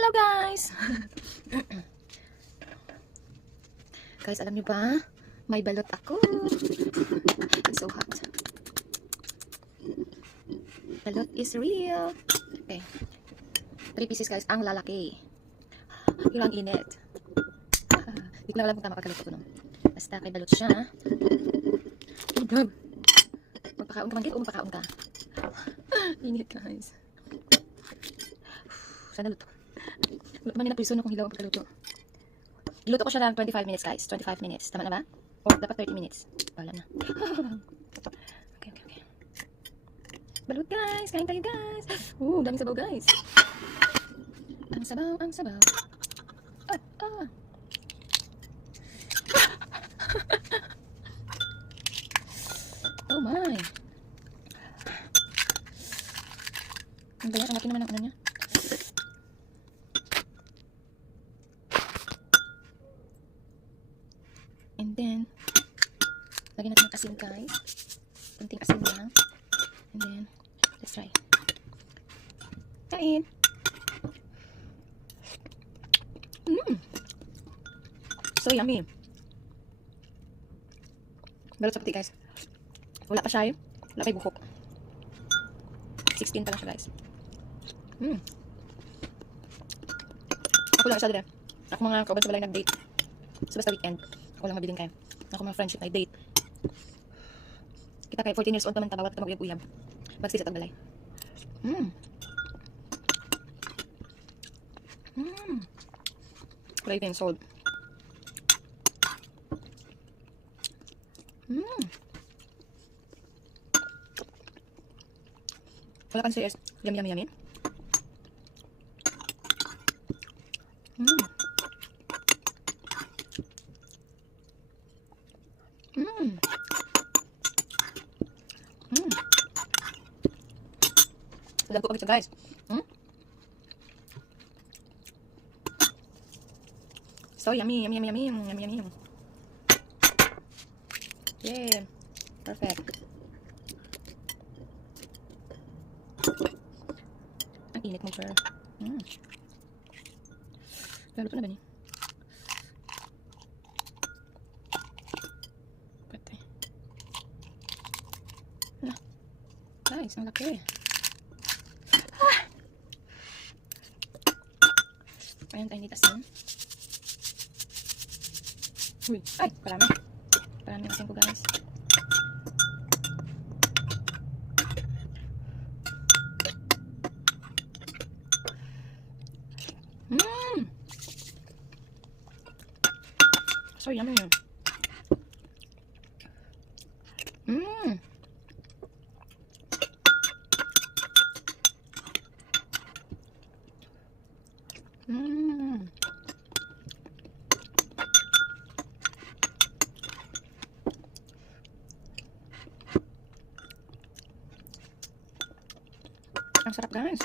Hello guys! Guys, alam nyo ba? May balot ako. It's so hot. Balot is real. Okay. 3 pieces guys, ang lalaki. Pero ang init. Hindi ko lang alam kung tama pagkaluto ko nun. Basta kay balot siya. Oh God! Magpakaon ka man kit o magpakaon ka? Init guys. Sana luto. Luto man na piso na kung hilaw ang pagkaluto. Luto ko siya ng 25 minutes guys. 25 minutes. Tama na ba? O dapat 30 minutes. Wala na. Okay. Balut guys. Kain tayo guys. Daming sabaw guys. Ang sabaw. Oh my. Ang gaya. Ang laki naman ang ano niya. And then, lagyan natin ng asin guys. Kunting asin lang. And then, let's try. Kain! So yummy. Balot sa puti guys. Wala pa siya wala pa yung buhok. 16 pa lang siya guys. Ako lang isa din. Ako mga kauban sa balay nag-date. So basta weekend. Ako lang mabiling kayo. Ako mga friendship na date. Kita kay 14 years old pa man tabawat ka mag-uyab-uyab. Bagsi sa tagbalay. Craving sold. Wala kan CS. Yummy. Alam ko pagkita guys. So yummy. Yeah. Perfect. Ang init mo, sir. Lalo na ba niya? Pati. Guys, ang laki. Ayan tayo nito asin. Uy, ay, parami ang asin ko guys. So yummy. Ang sarap guys.